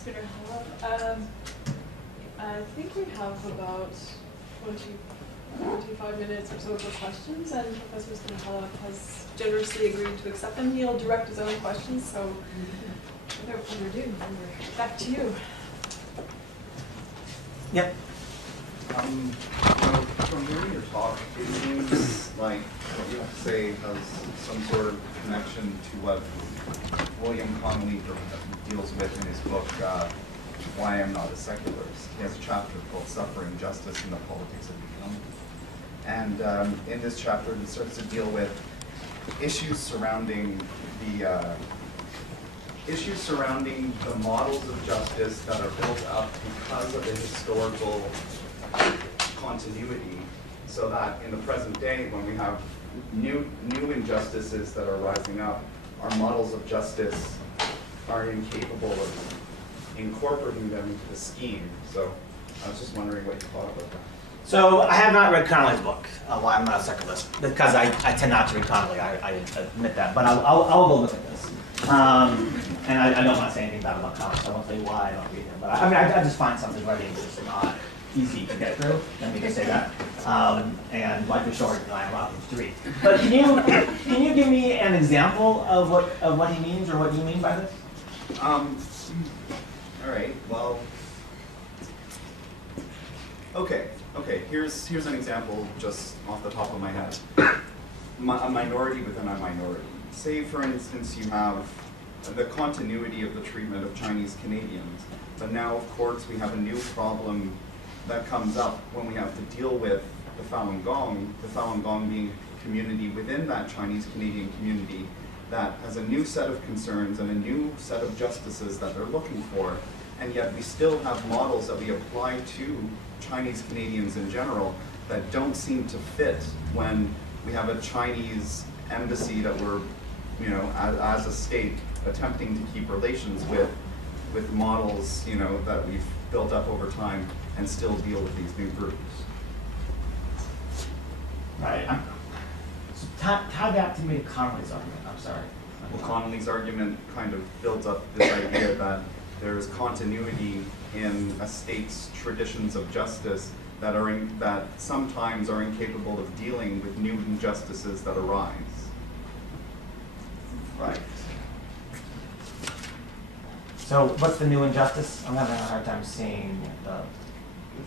Spinner-Halev. I think we have about 25 minutes or so for questions, and Professor Spinner-Halev has generously agreed to accept them. He'll direct his own questions, so without further ado, back to you. Yep. From hearing your talk, it seems like what you have to say has some sort of connection to what William Connolly deals with in his book, Why I Am Not a Secularist. He has a chapter called Suffering, Justice, and the Politics of Becoming. And in this chapter, he starts to deal with issues surrounding the models of justice that are built up because of the historical continuity, so that in the present day, when we have new injustices that are rising up, our models of justice are incapable of incorporating them into the scheme. So I was just wondering what you thought about that. So I have not read Connolly's book, Why I'm Not a Secularist, because I tend not to read Connolly, I admit that, but I'll go look at this. And I don't want to say anything bad about Connolly, so I won't tell you why I don't read him. But I mean, I just find something writing just not easy to get through, let me just say that. And life is short, and I have a lot of things to read. But can you give me an example of what he means, or what you mean by this? All right. Well, okay. Here's an example just off the top of my head. A minority within a minority. Say, for instance, you have the continuity of the treatment of Chinese Canadians, but now, of course, we have a new problem that comes up when we have to deal with the Falun Gong being a community within that Chinese Canadian community that has a new set of concerns and a new set of justices that they're looking for, and yet we still have models that we apply to Chinese Canadians in general that don't seem to fit when we have a Chinese embassy that we're, as a state, attempting to keep relations with models, that we've built up over time and still deal with these new groups. Right. Tie that to me to Connolly's argument. I'm sorry. Well, Connolly's argument kind of builds up this idea that there is continuity in a state's traditions of justice that sometimes are incapable of dealing with new injustices that arise. Right. So what's the new injustice? I'm having a hard time seeing the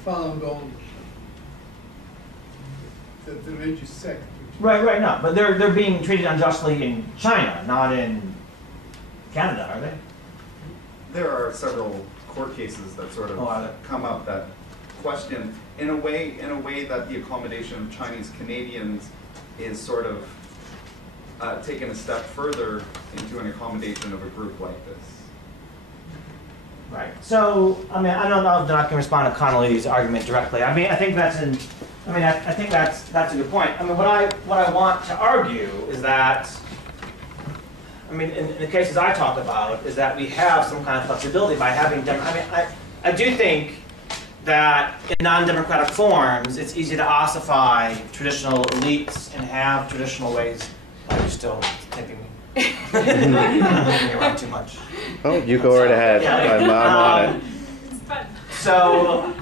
Falun Gong, the religious sect. Right, no, but they're being treated unjustly in China, not in Canada, are they? There are several court cases that sort of come up that question, in a way that the accommodation of Chinese Canadians is sort of taken a step further into an accommodation of a group like this. Right. So, I mean, I don't know if I can respond to Connolly's argument directly. I mean, I think that's a good point. I mean, what I want to argue is that, I mean, in the cases I talk about, is that we have some kind of flexibility by having I do think that in non-democratic forms, it's easy to ossify traditional elites and have traditional ways. Oh, you're still taping me. I'm around too much. Oh, you go right ahead. Yeah. I'm on it. It's fun. So,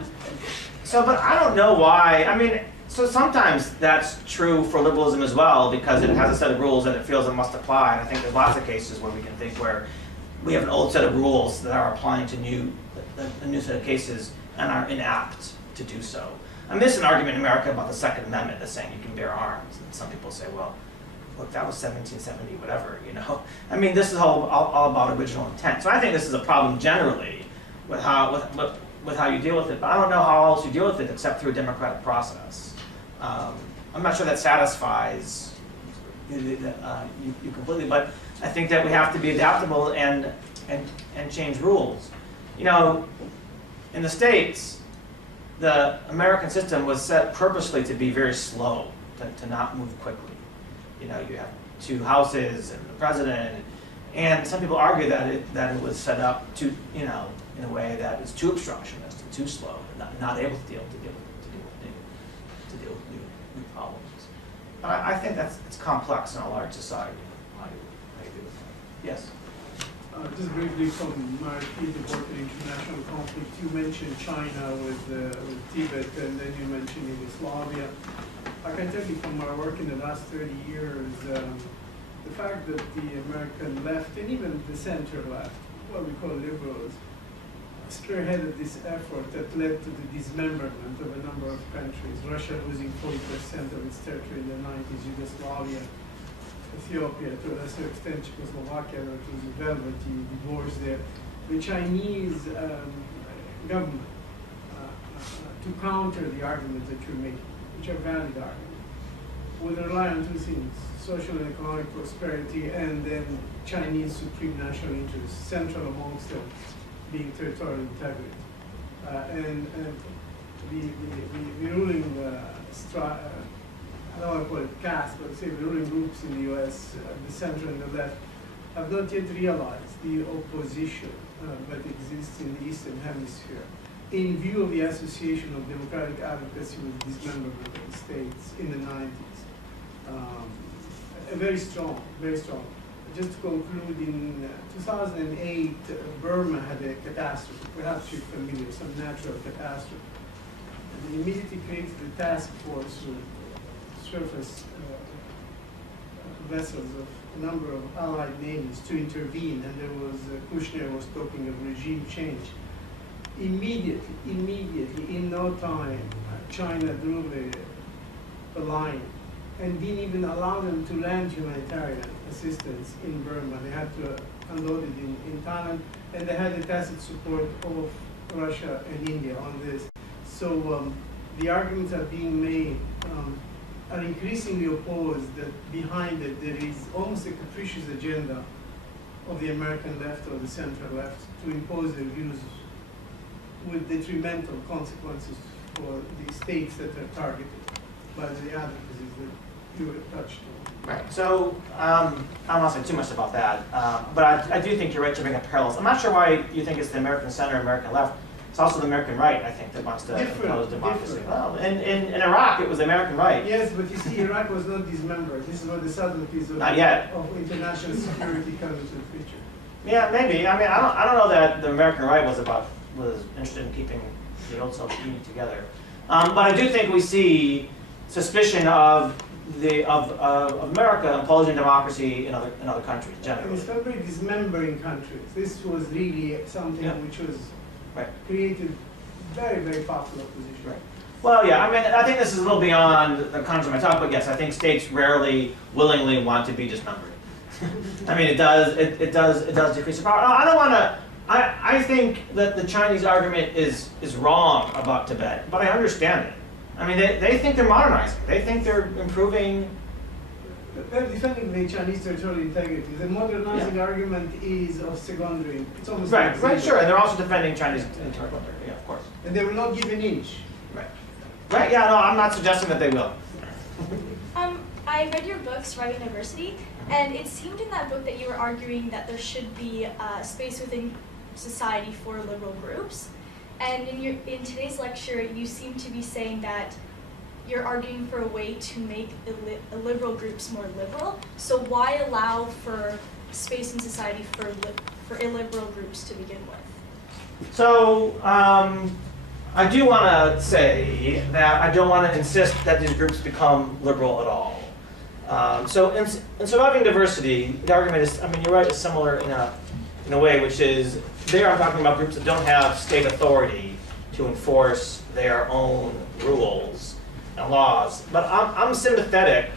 but I don't know why. I mean, so sometimes that's true for liberalism as well, because it has a set of rules and it feels it must apply. And I think there's lots of cases where we can think where we have an old set of rules that are applying to a new set of cases and are inapt to do so. I mean, there's an argument in America about the Second Amendment that's saying you can bear arms, and some people say, well, look, that was 1770, whatever, I mean, this is all about original intent. So I think this is a problem generally with how you deal with it, but I don't know how else you deal with it except through a democratic process. I'm not sure that satisfies you completely, but I think that we have to be adaptable and change rules. In the States, the American system was set purposely to be very slow, to not move quickly. You have two houses and the president, and some people argue that it was set up to, in a way that is too obstructionist and too slow, and not able to deal with new problems. But I think it's complex in a large society. How you deal with that. Yes. Just briefly from my field of work in international conflict, you mentioned China with Tibet, and then you mentioned Yugoslavia. I can tell you from my work in the last 30 years, the fact that the American left, and even the center left, what we call liberals, spearheaded this effort that led to the dismemberment of a number of countries. Russia losing 40% of its territory in the 90s, Yugoslavia, Ethiopia, to a lesser extent Czechoslovakia, that was a velvety divorce there. The Chinese government, to counter the arguments that you're making, which are valid arguments, would rely on two things: social and economic prosperity, and then Chinese supreme national interests, central amongst them being territorial integrity. And the ruling, I don't want to call it caste, but say the ruling groups in the US, the center and the left, have not yet realized the opposition that exists in the Eastern Hemisphere in view of the association of democratic advocacy with dismemberment of the states in the 90s. Very strong, very strong. Just to conclude, in 2008, Burma had a catastrophe, perhaps you're familiar, some natural catastrophe. And they immediately created a task force with surface vessels of a number of allied navies to intervene, and there was, Kushner was talking of regime change. Immediately, in no time, China drew the line and didn't even allow them to land humanitarian assistance in Burma. They had to unload it in Thailand, and they had the tacit support of Russia and India on this. So the arguments are being made are increasingly opposed that behind it there is almost a capricious agenda of the American left or the center left to impose their views with detrimental consequences for the states that are targeted by the advocacies that you were touched on. Right. So I don't want to say too much about that, but I do think you're right to bring up parallels. I'm not sure why you think it's the American center, American left. It's also the American right, I think, that wants to impose democracy. Well, in Iraq, it was the American right. Yes, but you see, Iraq was not dismembered. This is where the subtleties of, Not yet. of international security come into the picture. Yeah, maybe. I mean, I don't know that the American right was interested in keeping the old Soviet Union together. But I do think we see suspicion of America imposing democracy in other countries generally. It's not very dismembering countries. This was really something which was created very, very powerful opposition. Right. Well, yeah. I mean, I think this is a little beyond the context of my talk, but yes, I think states rarely willingly want to be dismembered. I mean, it does decrease the power. I don't want to. I think that the Chinese argument is wrong about Tibet, but I understand it. I mean, they think they're modernizing. They think they're improving. They're defending the Chinese territorial integrity. The modernizing argument is of secondary. It's almost right, sure. And they're also defending Chinese territorial integrity, yeah, of course. And they will not give an inch. Right, yeah, no, I'm not suggesting that they will. I read your book, Surviving Diversity, and it seemed in that book that you were arguing that there should be space within society for liberal groups. And in today's lecture, you seem to be saying that you're arguing for a way to make liberal groups more liberal. So why allow for space in society for illiberal groups to begin with? So I do want to say that I don't want to insist that these groups become liberal at all. So in surviving diversity, the argument is, I mean, you're right, it's similar in a way, which is there I'm talking about groups that don't have state authority to enforce their own rules and laws. But I'm sympathetic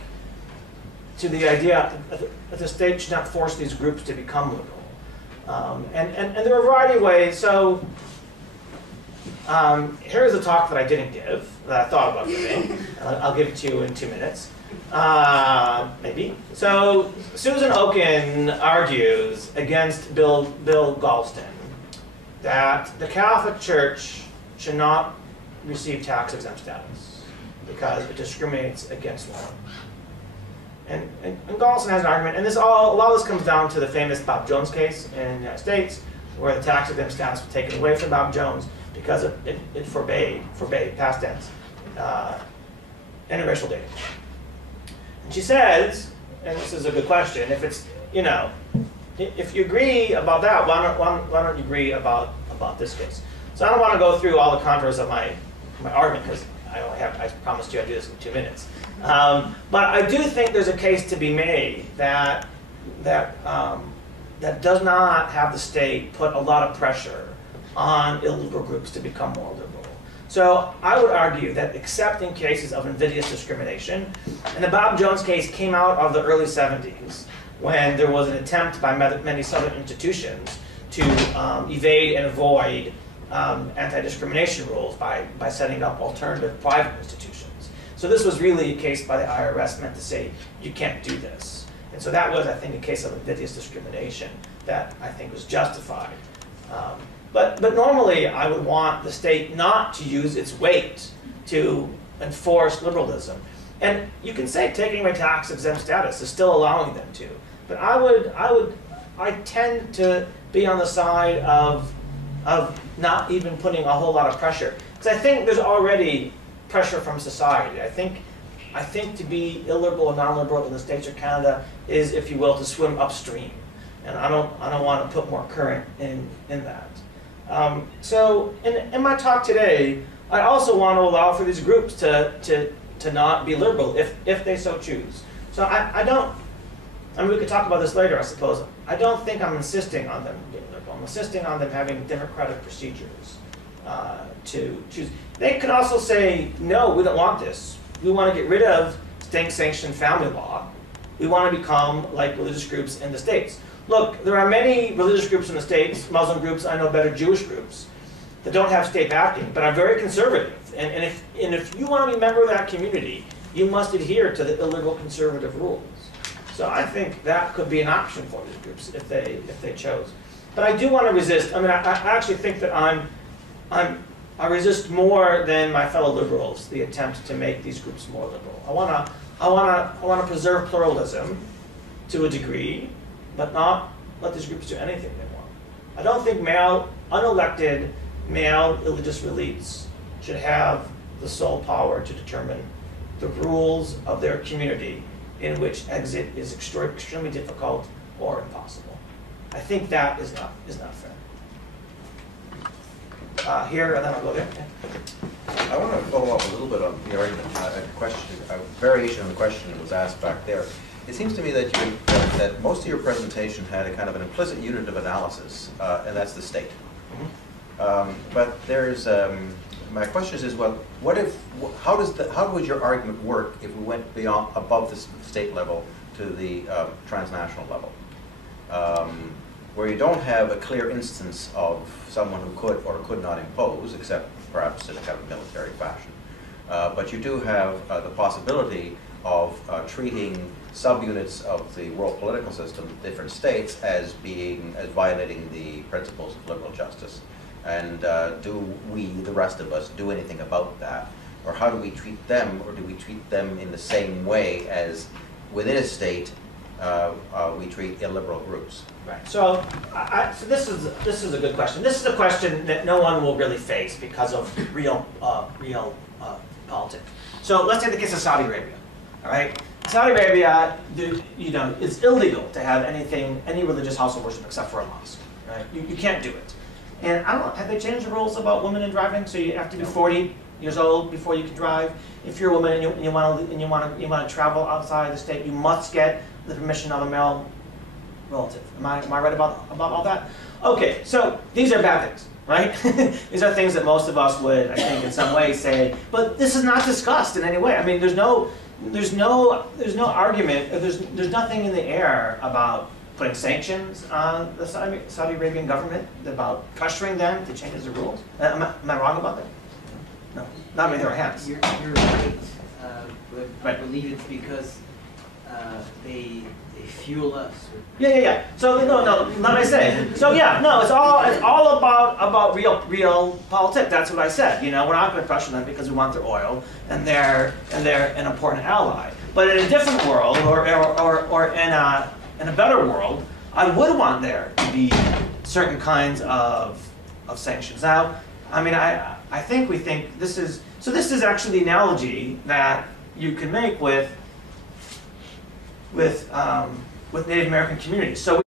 to the idea that the state should not force these groups to become liberal. And there are a variety of ways. So here's a talk that I didn't give, that I thought about giving. I'll give it to you in 2 minutes. Maybe. So Susan Oken argues against Bill Galston that the Catholic Church should not receive tax-exempt status because it discriminates against women. And Galston has an argument, and a lot of this comes down to the famous Bob Jones case in the United States, where the tax-exempt status was taken away from Bob Jones because it forbade, past tense, interracial dating. And she says, and this is a good question, if it's, if you agree about that, why don't you agree about this case? So I don't want to go through all the contours of my argument because I promised you I'd do this in 2 minutes. But I do think there's a case to be made that does not have the state put a lot of pressure on illegal groups to become more liberal. So I would argue that except in cases of invidious discrimination, and the Bob Jones case came out of the early 70s when there was an attempt by many southern institutions to evade and avoid anti-discrimination rules by setting up alternative private institutions. So this was really a case by the IRS meant to say, you can't do this. And so that was, I think, a case of invidious discrimination that I think was justified. But normally, I would want the state not to use its weight to enforce liberalism. And you can say taking away tax-exempt status is still allowing them to. But I tend to be on the side of not even putting a whole lot of pressure. Because I think there's already pressure from society. I think to be illiberal or non-liberal in the States or Canada is, if you will, to swim upstream. And I don't want to put more current in that. So in my talk today, I also want to allow for these groups to not be liberal if they so choose. So I mean, we could talk about this later, I suppose. I don't think I'm insisting on them being liberal. I'm insisting on them having democratic procedures to choose. They could also say, no, we don't want this. We want to get rid of state-sanctioned family law. We want to become like religious groups in the States. Look, there are many religious groups in the States, Muslim groups, I know better, Jewish groups, that don't have state backing, but are very conservative. And if you want to be a member of that community, you must adhere to the illiberal conservative rules. So I think that could be an option for these groups if they chose. But I do want to resist. I mean, I actually think that I resist more than my fellow liberals the attempt to make these groups more liberal. I want to preserve pluralism to a degree, but not let these groups do anything they want. I don't think unelected male religious elites should have the sole power to determine the rules of their community in which exit is extremely difficult or impossible. I think that is not fair. Here, and then I'll go there. Yeah. I want to follow up a little bit on the argument, a variation of the question that was asked back there. It seems to me that that most of your presentation had a kind of an implicit unit of analysis, and that's the state. But there's my question is, well, how would your argument work if we went above the state level to the transnational level, where you don't have a clear instance of someone who could or could not impose, except perhaps in a kind of military fashion, but you do have the possibility of treating subunits of the world political system, different states, as violating the principles of liberal justice. And do we, the rest of us, do anything about that? Or how do we treat them, or do we treat them in the same way as within a state we treat illiberal groups? Right. So, so this is a good question. This is a question that no one will really face because of real politics. So let's take the case of Saudi Arabia. All right. Saudi Arabia, it's illegal to have any religious house of worship except for a mosque. Right. You can't do it. And I don't know, have they changed the rules about women in driving? So you have to be 40 years old before you can drive. If you're a woman and you want to travel outside the state, you must get the permission of a male relative. Am I right about all that? Okay, so these are bad things, right? These are things that most of us would, I think, in some way say, but this is not discussed in any way. I mean, there's no argument. There's nothing in the air about putting sanctions on the Saudi Arabian government, about pressuring them to change the rules. Am I wrong about that? No, not me. There are hands. You're right, but Right. I believe it's because they fuel us. Yeah. So no. Let me say. So yeah, no. It's all about real politics. That's what I said. We're not going to pressure them because we want their oil, and they're an important ally. But in a different world, or in a better world, I would want there to be certain kinds of sanctions. Now, I mean, I think we think this is actually the analogy that you can make with Native American communities. So